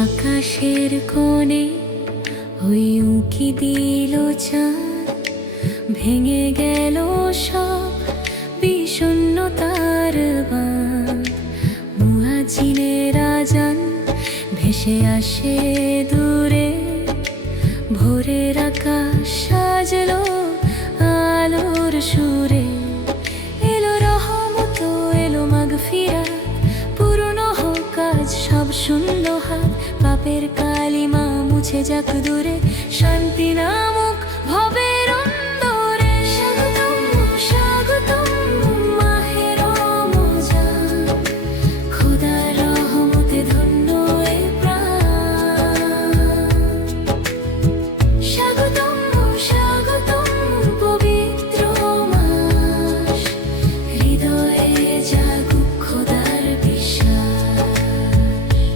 আকাশের কোণে ওই উঁকি দিল চাঁদ, ভেঙে গেল সব বিষণ্ণতার বাঁধ। মুয়াজ্জিনের আজান ভেসে আসে দূরে, ভোরের আকাশ সাজলো আলোর সুরে। এলো রহমত, এলো মাগফিরাত, পুরনো হোক কাজ সব শূন্য হাত। পাপের কালিমা মুছে যাক দূরে, শান্তি নামুক ভবে